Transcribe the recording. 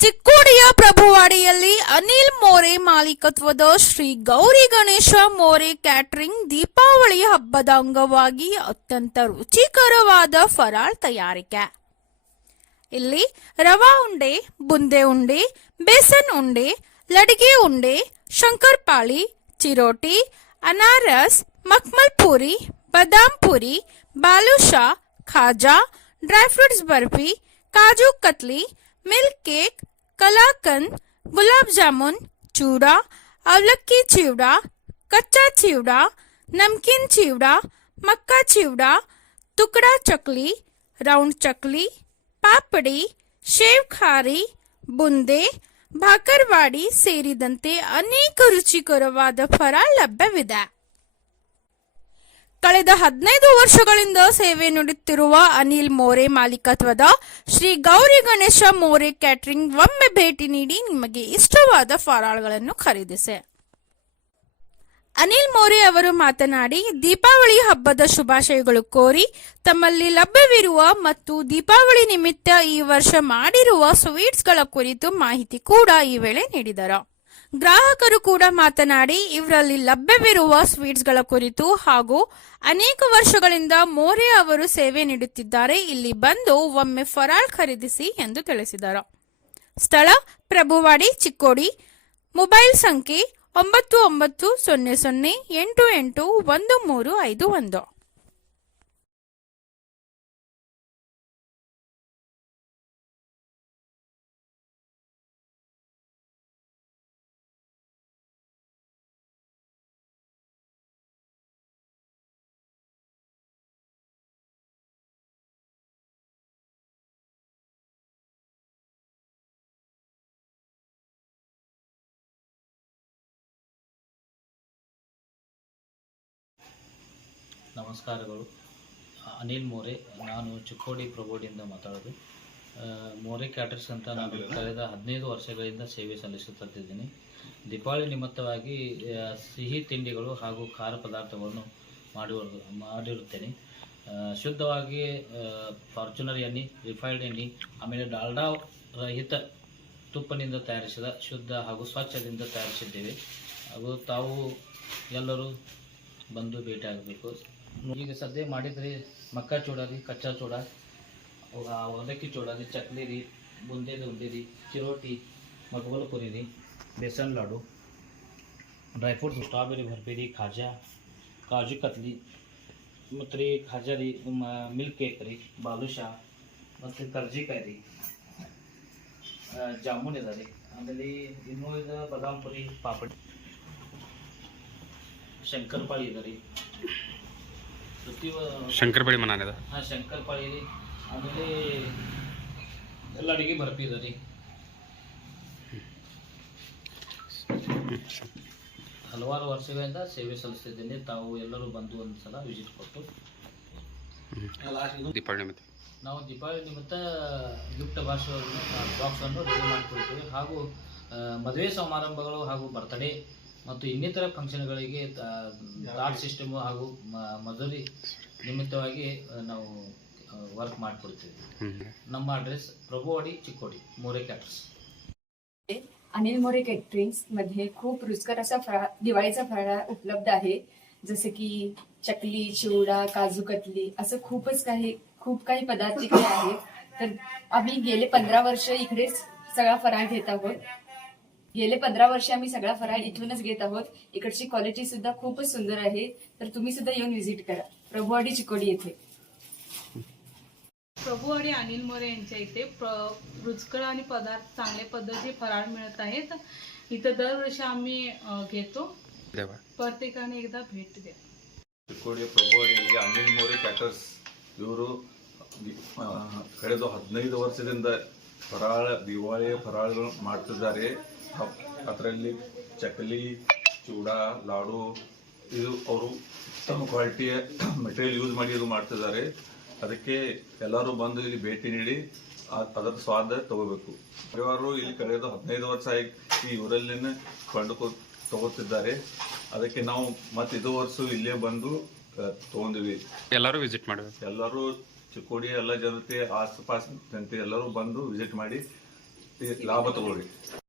ಚಿಕ್ಕೋಡಿಯ ಪ್ರಭುವಾಡಿಯಲ್ಲಿ ಅನಿಲ್ ಮೋರೆ ಮಾಲೀಕತ್ವದ ಶ್ರೀ ಗೌರಿ ಗಣೇಶ ಮೋರೆ ಕ್ಯಾಟರಿಂಗ್ ದೀಪಾವಳಿ ಹಬ್ಬದ ಅಂಗವಾಗಿ ಅತ್ಯಂತ ರುಚಿಕರವಾದ ಫರಾಳ್ ತಯಾರಿಕೆ. ಇಲ್ಲಿ ರವಾ ಉಂಡೆ, ಬುಂದೆ ಉಂಡೆ, ಬೇಸನ್ ಉಂಡೆ, ಲಡಿಗೆ ಉಂಡೆ, shankarpali, chiroti, anarsa makhmal puri, badam puri, balusha, khaja, dry fruits barfi, kaju katli milk cake kalakand gulab jamun chuda avalakki chivda kachcha chivda namkeen chivda makka chivda tukda chakli round chakli papdi shev khari bundi bhakarwadi ಸೇರಿದಂತೆ ಅನೇಕ ರುಚಿಕರವಾದ ಫರಾಳ್ ಲಭ್ಯವಿದೆ ಕಳೆದ ಹದಿನೈದು ವರ್ಷಗಳಿಂದ ಸೇವೆ ನೀಡುತ್ತಿರುವ ಅನಿಲ್ ಮೋರೆ ಮಾಲೀಕತ್ವದ ಶ್ರೀ ಗೌರಿ ಗಣೇಶ ಮೋರೆ ಕ್ಯಾಟರಿಂಗ್ ಒಮ್ಮೆ ಭೇಟಿ ನೀಡಿ ನಿಮಗೆ ಇಷ್ಟವಾದ ಫರಾಳ್ಗಳನ್ನು ಖರೀದಿಸಿ. ಅನಿಲ್ ಮೋರೆ ಅವರು ಮಾತನಾಡಿ, ದೀಪಾವಳಿ ಹಬ್ಬದ ಶುಭಾಶಯಗಳು ಕೋರಿ ತಮ್ಮಲ್ಲಿ ಲಭ್ಯವಿರುವ ಮತ್ತು ದೀಪಾವಳಿ ನಿಮಿತ್ತ ಈ ವರ್ಷ ಮಾಡಿರುವ ಸ್ವೀಟ್ಸ್ಗಳ ಕುರಿತು ಮಾಹಿತಿ ಕೂಡ ಈ ವೇಳೆ ನೀಡಿದರು. ಗ್ರಾಹಕರು ಕೂಡ ಮಾತನಾಡಿ, ಇವರಲ್ಲಿ ಲಭ್ಯವಿರುವ ಸ್ವೀಟ್ಸ್ಗಳ ಕುರಿತು ಹಾಗೂ ಅನೇಕ ವರ್ಷಗಳಿಂದ ಮೋರೆ ಅವರು ಸೇವೆ ನೀಡುತ್ತಿದ್ದಾರೆ. ಇಲ್ಲಿ ಬಂದು ಒಮ್ಮೆ ಫರಾಳ್ ಖರೀದಿಸಿ ಎಂದು ತಿಳಿಸಿದರು. ಸ್ಥಳ, ಪ್ರಭುವಾಡಿ, ಚಿಕ್ಕೋಡಿ. ಮೊಬೈಲ್ ಸಂಖ್ಯೆ ಒಂಬತ್ತು ಒಂಬತ್ತು ಸೊನ್ನೆ ಸೊನ್ನೆ ಎಂಟು ಎಂಟು ಒಂದು ಮೂರು ಐದು ಒಂದು. ನಮಸ್ಕಾರಗಳು. ಅನಿಲ್ ಮೋರೆ ನಾನು ಚಿಕ್ಕೋಡಿ ಪ್ರಭೋಡಿಯಿಂದ ಮಾತಾಡೋದು. ಮೋರೆ ಕ್ಯಾಟರ್ಸ್ ಅಂತ ನಾನು ಕಳೆದ ಹದಿನೈದು ವರ್ಷಗಳಿಂದ ಸೇವೆ ಸಲ್ಲಿಸುತ್ತಿದ್ದೀನಿ. ದೀಪಾವಳಿ ನಿಮಿತ್ತವಾಗಿ ಸಿಹಿ ತಿಂಡಿಗಳು ಹಾಗೂ ಖಾರ ಪದಾರ್ಥಗಳನ್ನು ಮಾಡಿರು ಮಾಡಿರುತ್ತೇನೆ. ಶುದ್ಧವಾಗಿ ಫಾರ್ಚುನರ್ ಎಣ್ಣೆ ರಿಫೈಲ್ಡ್ ಎಣ್ಣೆ ಆಮೇಲೆ ಡಾಲ್ಡಾ ರಹಿತ ತುಪ್ಪನಿಂದ ತಯಾರಿಸಿದ ಶುದ್ಧ ಹಾಗೂ ಸ್ವಚ್ಛದಿಂದ ತಯಾರಿಸಿದ್ದೇವೆ. ಹಾಗೂ ತಾವು ಎಲ್ಲರೂ ಬಂದು ಭೇಟಿ ಆಗಬೇಕು ಈಗ ಸದ್ಯ ಮಾಡಿದ್ರಿ ಮಕ್ಕ ಚೂಡ ರೀ ಕಚ್ಚಾ ಚೂಡ ಅವ- ಅವಲಕ್ಕಿ ಚೂಡ ರೀ ಚಕ್ಲಿ ರೀ ಬುಂದೇದು ಉಂಡೆ ರೀ ಚಿರೋಟಿ ಮಗಬಲ ಪುರಿ ರೀ besan laddu, dry fruits, strawberry barfi khaja, kaju katli ಮತ್ತು ರೀ ಖಾಜಾ ರೀ ಮಿಲ್ಕ್ ಕೇಕ್ ರೀ ಬಾದುಷಾ ಮತ್ತು ಕರ್ಜಿಕಾಯಿ ರೀ ಜಾಮೂನ್ ಇದೆ ರೀ ಆಮೇಲೆ ಇನ್ನೂ ಇದೆ ಬಾದಾಮ್ ಪುರಿ, ಪಾಪಡಿ, ಶಂಕರ್ಪಾಳಿ ಇದೆ ರೀ ಪ್ರತಿ ಶಂಕರಪಡಿ ಮನಾನದ ಹಾಂ ಶಂಕರ್ಪಾಳಿ ರೀ ಆಮೇಲೆ ಎಲ್ಲ ಅಡುಗೆ ಬರ್ಪಿ ಅದ ರೀ. ಹಲವಾರು ವರ್ಷಗಳಿಂದ ಸೇವೆ ಸಲ್ಲಿಸಿದ್ದೀನಿ ತಾವು ಎಲ್ಲರೂ ಬಂದು ಒಂದು ಸಲ ವಿಸಿಟ್ ಕೊಟ್ಟು. ದೀಪಾವಳಿ ನಿಮಿತ್ತ. ನಾವು ದೀಪಾವಳಿ ನಿಮಿತ್ತ ಗಿಫ್ಟ್ ಬಾಕ್ಸ್ ಬಾಕ್ಸನ್ನು ರೆಡಿ ಮಾಡಿಕೊಡ್ತೀವಿ ಹಾಗೂ ಮದುವೆ ಸಮಾರಂಭಗಳು ಹಾಗೂ ಬರ್ತಡೇ ಮತ್ತು ಇನ್ನಿತರ ಫಂಕ್ಷನ್ಗಳಿಗೆ ಲಾಟ್ ಸಿಸ್ಟಮು ಹಾಗೂ ಮ- ಮದುವೆ ನಿಮಿತ್ತವಾಗಿ ಆ, ನಾವು ವರ್ಕ್ ಮಾಡಿಕೊಡ್ತೀವಿ हम्म. ನಮ್ಮ address Prabhuwadi Chikkodi More caterers Anil More caterings मध्ये खूप रुचकर असा फराळ दिवाळीचा फराळ उपलब्ध आहे जसे की चकली चिवडा काजू कतली असं खूपच काही खूप काही पदार्थ इकडे आहेत तर आम्ही गेले पंधरा वर्ष इकडेच सगळा फराळ घेत आहोत गेले पंधरा वर्ष आम्ही सगळा फराळ इथूनच घेत आहोत इकडची क्वालिटी सुद्धा खूपच सुंदर आहे तर तुम्ही सुद्धा येऊन व्हिजिट करा प्रभुवाडी चिकोडी येथे प्रभू आणि अनिल मोरे यांच्या इथे प्र रुचकर आणि पदार्थ चांगल्या पद्धती फराळ मिळत आहेत इथं दरवर्षी आम्ही अ, घेतो ದೇವ प्रत्येकाने एकदा भेट द्या ಚಿಕ್ಕೋಡಿಯ ಪ್ರಭುವರಿಗೆ ಅನಿಲ್ ಮೋರಿ ಕ್ಯಾಟರ್ಸ್ ಇವರು ಕಳೆದ ಹದಿನೈದು ವರ್ಷದಿಂದ ಫರಾಳ ದಿವಾಳಿಯ ಫರಾಳಗಳು ಮಾಡ್ತಿದ್ದಾರೆ. ಅದರಲ್ಲಿ ಚಕಲಿ ಚೂಡ ಲಾಡು ಇದು ಅವರು ಉತ್ತಮ ಕ್ವಾಲಿಟಿಯ ಮೆಟೀರಿಯಲ್ ಯೂಸ್ ಮಾಡಿ ಇದು ಮಾಡ್ತಿದ್ದಾರೆ. ಅದಕ್ಕೆ ಎಲ್ಲರೂ ಬಂದು ಇಲ್ಲಿ ಭೇಟಿ ನೀಡಿ ಅದರ ಸ್ವಾದ ತಗೋಬೇಕು. ಪರಿವಾರರು ಇಲ್ಲಿ ಕಳೆದ ಹದಿನೈದು ವರ್ಷ ಈ ಊರಲ್ಲಿನ ಕಂಡುಕೊ ತಗೋತಿದ್ದಾರೆ. ಅದಕ್ಕೆ ನಾವು ಮತ್ತೆ ಇದು ವರ್ಷ ಇಲ್ಲೇ ಬಂದು ತಗೊಂಡಿವಿ. ಎಲ್ಲರೂ ವಿಸಿಟ್ ಮಾಡಬೇಕು ಎಲ್ಲರೂ ಚಿಕ್ಕೋಡಿ ಎಲ್ಲ ಜನತೆ ಆಸ್ಪಾಸ್ ಜನತೆ ಎಲ್ಲರೂ ಬಂದು ವಿಸಿಟ್ ಮಾಡಿ ಲಾಭ ತಗೊಳ್ರಿ